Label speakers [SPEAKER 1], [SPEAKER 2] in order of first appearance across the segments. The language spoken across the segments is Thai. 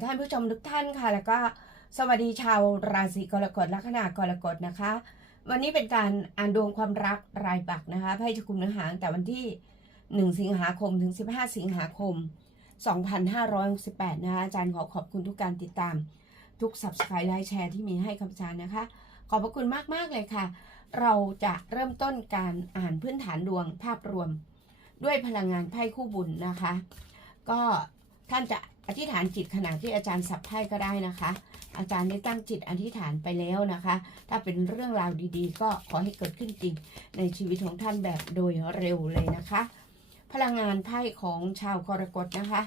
[SPEAKER 1] ท่านผู้ชมทุกท่านค่ะ แล้วก็สวัสดีชาวราศีกรกฎลัคนากรกฎนะคะ วันนี้เป็นการอ่านดวงความรักรายปักนะคะไพ่จะคุมเนื้อหางแต่วันที่ 1 สิงหาคมถึง 15 สิงหาคม 2568 นะคะอาจารย์ขอขอบคุณทุกการติดตาม ทุก subscribe ไลค์แชร์ที่มีให้กับอาจารย์นะคะ ขอบพระคุณมาก ๆ เลยค่ะ เราจะเริ่มต้นการอ่านพื้นฐานดวงภาพรวม ด้วยพลังงานไพ่คู่บุญนะคะ ก็ท่านจะ อธิษฐานจิตขณะที่อาจารย์สับไพ่ก็ได้นะคะ อาจารย์ได้ตั้งจิตอธิษฐานไปแล้วนะคะ ถ้าเป็นเรื่องราวดีๆ ก็ขอให้เกิดขึ้นจริง ในชีวิตของท่านแบบโดยเร็วเลยนะคะ พลังงานไพ่ของชาวกรกฎนะคะ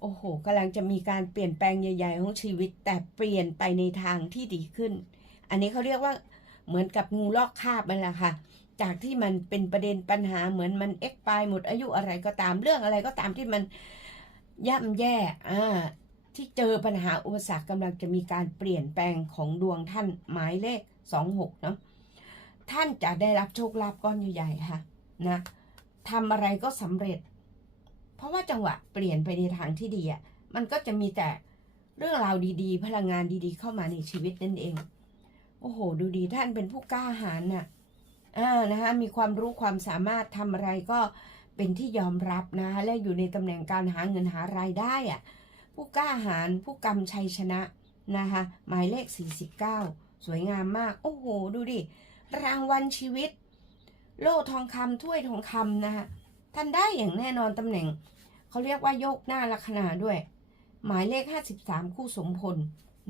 [SPEAKER 1] โอ้โหกำลังจะมีการเปลี่ยนแปลงใหญ่ ๆ ของชีวิต แต่เปลี่ยนไปในทางที่ดีขึ้น อันนี้เขาเรียกว่าเหมือนกับงูลอกคาบมันแหละค่ะจากที่มันเป็นประเด็นปัญหาเหมือนมันเอ็กปายหมดอายุอะไรก็ตามเรื่องอะไรก็ตามที่มัน ย่ำแย่อ่าที่เจอปัญหาอุปสรรคกำลังจะมีการเปลี่ยนแปลงของดวงท่านหมายเลขสองหกเนาะท่านจะได้รับโชคลาภก้อนใหญ่ๆค่ะนะทำอะไรก็สำเร็จ เพราะว่าจังหวะเปลี่ยนไปในทางที่ดีอะมันก็จะมีแต่เรื่องราวดีๆ พลังงานดีๆ เข้ามาในชีวิตนั่นเอง โอ้โห ดูดีท่านเป็นผู้กล้าหาญน่ะอ่านะคะมีความรู้ความสามารถทำอะไรก็ เป็นที่ยอมรับนะคะและอยู่ในตำแหน่งการหาเงินหารายได้อะผู้กล้าหาญผู้กำชัยชนะนะคะหมายเลข 49 สวยงามมาก โอ้โห ดูดิ รางวัลชีวิต โล่ทองคำถ้วยทองคำนะคะท่านได้อย่างแน่นอนตำแหน่ง เขาเรียกว่าโยกหน้าลัคนาด้วย หมายเลข 53 คู่สมพล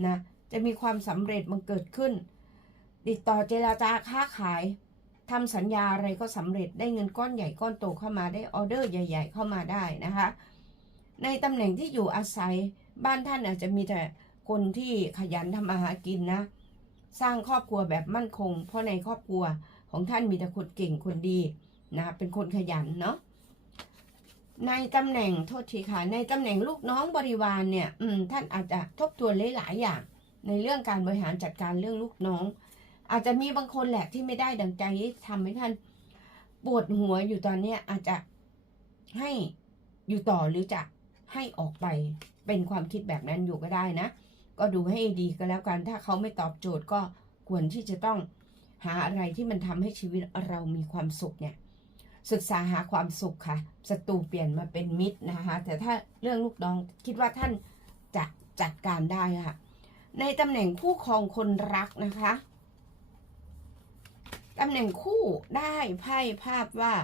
[SPEAKER 1] นะจะมีความสำเร็จมันเกิดขึ้น ติดต่อเจราจาค้าขาย ทำสัญญาอะไรก็สำเร็จได้เงินก้อนใหญ่ก้อนโตเข้ามาได้ออเดอร์ใหญ่ ๆ เข้ามาได้นะคะ ในตำแหน่งที่อยู่อาศัยบ้านท่านอาจจะมีแต่คนที่ขยันทำมาหากินนะ สร้างครอบครัวแบบมั่นคง เพราะในครอบครัวของท่านมีแต่คนเก่งคนดีนะเป็นคนขยันเนาะในตำแหน่งโทษทีค่ะในตำแหน่งลูกน้องบริวารเนี่ย อืมท่านอาจจะทบทวนหลายๆอย่าง ในเรื่องการบริหารจัดการเรื่องลูกน้อง อาจจะมีบางคนแหละที่ไม่ได้ดังใจที่ทำให้ท่านปวดหัวอยู่ตอนเนี้ยอาจจะให้อยู่ต่อหรือจะให้ออกไปเป็นความคิดแบบนั้นอยู่ก็ได้นะ ก็ดูให้ดีก็แล้วกัน ถ้าเขาไม่ตอบโจทย์ก็ควรที่จะต้องหาอะไรที่มันทำให้ชีวิตเรามีความสุขเนี่ย ศึกษาหาความสุขค่ะศัตรูเปลี่ยนมาเป็นมิตรนะคะ แต่ถ้าเรื่องลูกน้องคิดว่าท่านจะจัดการได้ค่ะ ในตำแหน่งคู่ครองคนรักนะคะ ตำแหน่งคู่ได้ไพ่ภาพว่า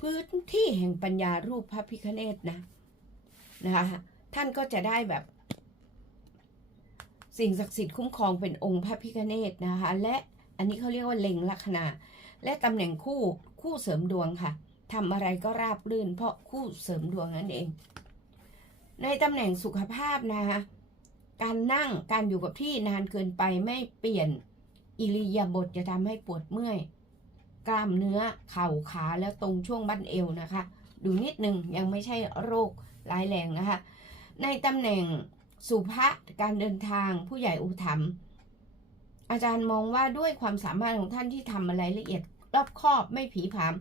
[SPEAKER 1] พื้นที่แห่งปัญญารูปพระพิคเนตนะนะคะท่านก็จะได้แบบ สิ่งศักดิ์สิทธิ์คุ้มครองเป็นองค์พระพิคเนตนะคะ และอันนี้เขาเรียกว่าเล็งลัคนาและตำแหน่งคู่คู่เสริมดวงค่ะทำอะไรก็ราบรื่น เพราะคู่เสริมดวงนั่นเอง ในตำแหน่งสุขภาพนะคะการนั่งการอยู่กับที่นานเกินไปไม่เปลี่ยน อิริยาบถจะทำให้ปวดเมื่อย กล้ามเนื้อเข่าขาแล้วตรงช่วงบั้นเอวนะคะ ดูนิดหนึ่งยังไม่ใช่โรคร้ายแรงนะคะ ในตำแหน่งสุภะการเดินทางผู้ใหญ่อุถัมอาจารย์มองว่าด้วยความสามารถของท่านที่ทำอะไรละเอียดรอบคอบไม่ผีผาม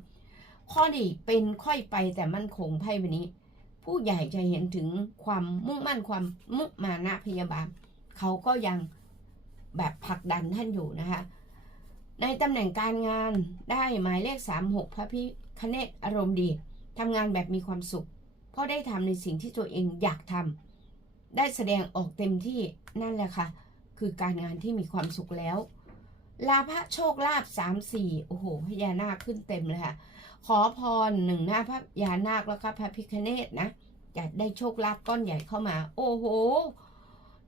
[SPEAKER 1] ข้อดีเป็นค่อยไปแต่มั่นคงไพ่วันนี้ ผู้ใหญ่จะเห็นถึงความมุ่งมั่นความมุมานะพยาบาลเขาก็ยัง แบบผลักดันท่านอยู่นะคะ ในตำแหน่งการงานได้หมายเลข 36 พระพิคเนตอารมณ์ดีทำงานแบบมีความสุข เพราะได้ทำในสิ่งที่ตัวเองอยากทำได้แสดงออกเต็มที่นั่นแหละค่ะ คือการงานที่มีความสุขแล้ว ลาภโชคลาภสามสี่โอ้โหพญานาคขึ้นเต็มเลยค่ะ ขอพรหนึ่งหน้าพระยานาคแล้วก็พระพิคเนตนะจะได้โชคลาภก้อนใหญ่เข้ามา โอ้โห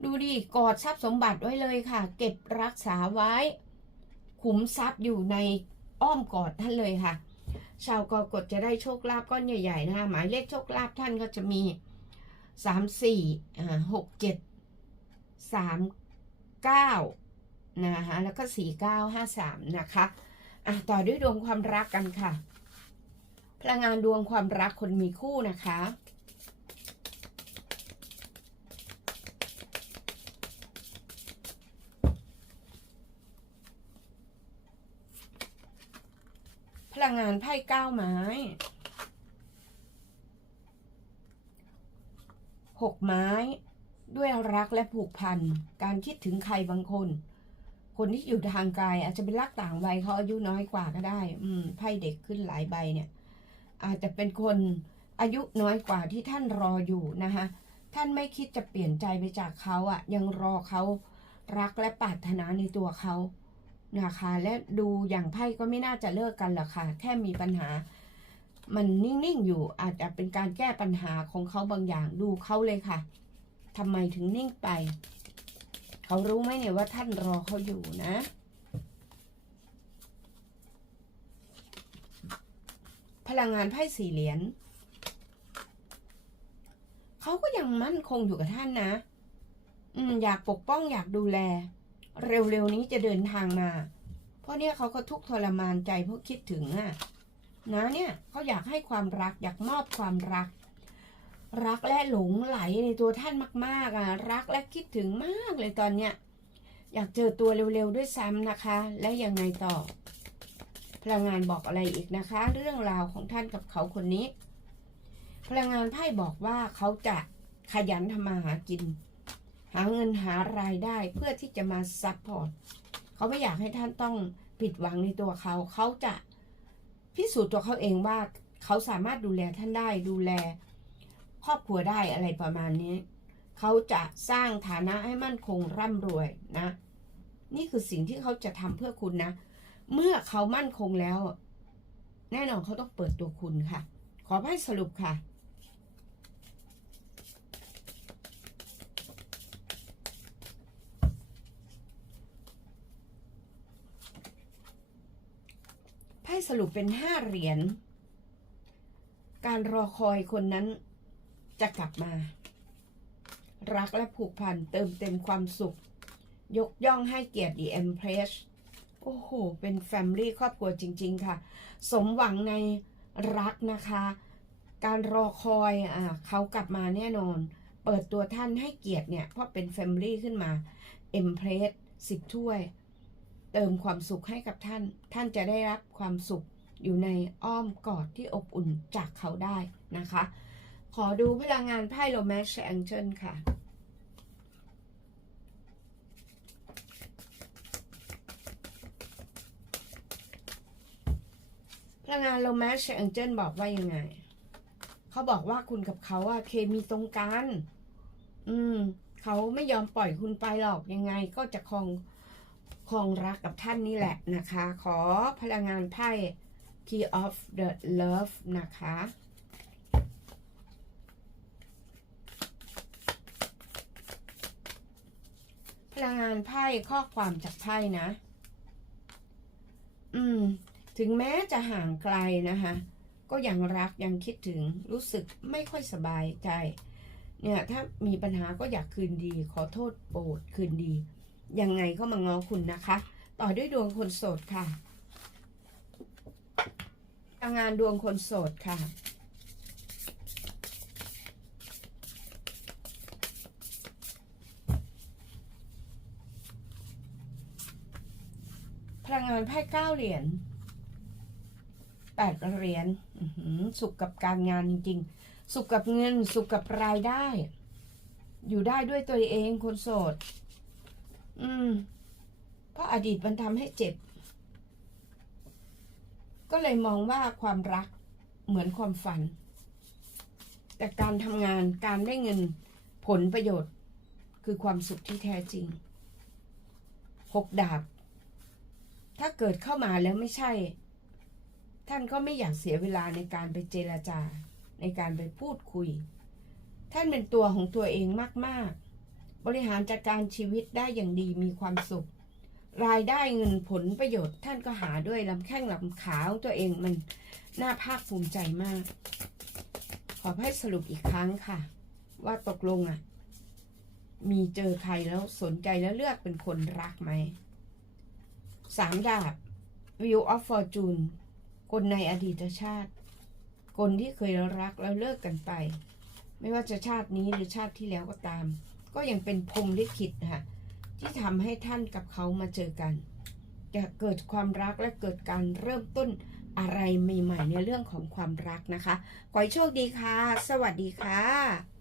[SPEAKER 1] ดูดิกอดทรัพย์สมบัติไว้เลยค่ะ เก็บรักษาไว้ ขุมทรัพย์อยู่ในอ้อมกอดท่านเลยค่ะ ชาวกรกฎจะได้โชคลาภก้อนใหญ่ๆนะคะหมายเลขโชคลาภท่านก็จะมีสามสี่อ่าหกเจ็ดสามเก้านะคะแล้วก็สี่เก้าห้าสามนะคะอะต่อด้วยดวงความรักกันค่ะ พลังงานดวงความรักคนมีคู่นะคะ ลังงานไพ่เก้าไม้หกไม้ด้วยรักและผูกพัน การคิดถึงใครบางคน คนที่อยู่ทางไกลอาจจะเป็นรักต่างวัยเขาอายุน้อยกว่าก็ได้ อืมไพ่เด็กขึ้นหลายใบเนี่ย อาจจะเป็นคนอายุน้อยกว่าที่ท่านรออยู่นะคะท่านไม่คิดจะเปลี่ยนใจไปจากเขาอะ่ะ ยังรอเขารักและปรารถนาในตัวเขา นะคะ และดูอย่างไพ่ก็ไม่น่าจะเลิกกันหรอกค่ะ แค่มีปัญหา มันนิ่งๆอยู่อาจจะเป็นการแก้ปัญหาของเขาบางอย่างดูเขาเลยค่ะทำไมถึงนิ่งไป เขารู้ไหมเนี่ยว่าท่านรอเขาอยู่นะพลังงานไพ่สี่เหรียญเขาก็ยังมั่นคงอยู่กับท่านนะ อืม อยากปกป้องอยากดูแล เร็วๆนี้จะเดินทางมา เพราะเนี่ยเขาก็ทุกข์ทรมานใจเพราะคิดถึงอะนะเนี่ยเขาอยากให้ความรักอยากมอบความรัก รักและหลงไหลในตัวท่านมากๆอะรักและคิดถึงมากเลยตอนเนี้ยอยากเจอตัวเร็วๆด้วยซ้ำนะคะ และยังไงต่อ พลังงานบอกอะไรอีกนะคะ เรื่องราวของท่านกับเขาคนนี้ พลังงานไพ่บอกว่าเขาจะขยันทำมาหากิน หาเงินหารายได้เพื่อที่จะมาซัพพอร์ตเขาไม่อยากให้ท่านต้องผิดหวังในตัวเขา เขาจะพิสูจน์ตัวเขาเองว่าเขาสามารถดูแลท่านได้ดูแล ครอบครัวได้อะไรประมาณนี้ เขาจะสร้างฐานะให้มั่นคงร่ำรวยนะ นี่คือสิ่งที่เขาจะทำเพื่อคุณนะ เมื่อเขามั่นคงแล้ว แน่นอนเขาต้องเปิดตัวคุณค่ะ ขอให้สรุปค่ะ ไพ่สรุปเป็นห้าเหรียญ การรอคอยคนนั้นจะกลับมา รักและผูกพันเติมเต็มความสุข ยกย่องให้เกียรติ The Empress โอ้โห เป็นแฟมลี่ครอบครัวจริง ๆ ค่ะ สมหวังในรักนะคะ การรอคอยอ่าเขากลับมาแน่นอน เปิดตัวท่านให้เกียรติเนี่ย เพราะเป็นแฟมลี่ขึ้นมา Empress สิบถ้วย เติมความสุขให้กับท่าน ท่านจะได้รับความสุขอยู่ในอ้อมกอดที่อบอุ่นจากเขาได้นะคะ ขอดูพลังงานไพ่โรแมนต์แองเจิลค่ะพลังงานโรแมนต์แองเจิลบอกว่ายังไง เขาบอกว่าคุณกับเขาอะเคมีตรงกัน อืม เขาไม่ยอมปล่อยคุณไปหรอกยังไงก็จะคอง ครองรักกับท่านนี่แหละนะคะ ขอพลังงานไพ่ Key of the Love นะคะ พลังงานไพ่ข้อความจากไพ่นะ อืม ถึงแม้จะห่างไกลนะคะ ก็ยังรักยังคิดถึงรู้สึกไม่ค่อยสบายใจ เนี่ย ถ้ามีปัญหาก็อยากคืนดี ขอโทษโปรดคืนดี ยังไงก็มาง้อคุณนะคะ ต่อด้วยดวงคนโสดค่ะพลังงานดวงคนโสดค่ะพลังงานไพ่เก้าเหรียญแปดเหรียญสุขกับการงานจริงๆสุขกับเงิน สุขกับรายได้ อยู่ได้ด้วยตัวเองคนโสด อืม เพราะอดีตมันทำให้เจ็บ ก็เลยมองว่าความรักเหมือนความฝัน แต่การทำงานการได้เงินผลประโยชน์ คือความสุขที่แท้จริงหกดาบ ถ้าเกิดเข้ามาแล้วไม่ใช่ ท่านก็ไม่อยากเสียเวลาในการไปเจรจา ในการไปพูดคุย ท่านเป็นตัวของตัวเองมาก ๆ บริหารจัดการชีวิตได้อย่างดีมีความสุข รายได้เงินผลประโยชน์ท่านก็หาด้วยลำแข้งลำขาตัวเองมันน่าภาคภูมิใจมาก ขอให้สรุปอีกครั้งค่ะ ว่าตกลงอะ มีเจอใครแล้วสนใจแล้วเลือกเป็นคนรักไหมสามดาบ View of Fortune คนในอดีตชาติ คนที่เคยรักแล้วเลิกกันไป ไม่ว่าจะชาตินี้หรือชาติที่แล้วก็ตาม ก็ยังเป็นพรมลิขิตค่ะที่ทำให้ท่านกับเขามาเจอกัน จะเกิดความรักและเกิดการเริ่มต้นอะไรใหม่ ๆ ในเรื่องของความรักนะคะขอให้โชคดีค่ะ สวัสดีค่ะ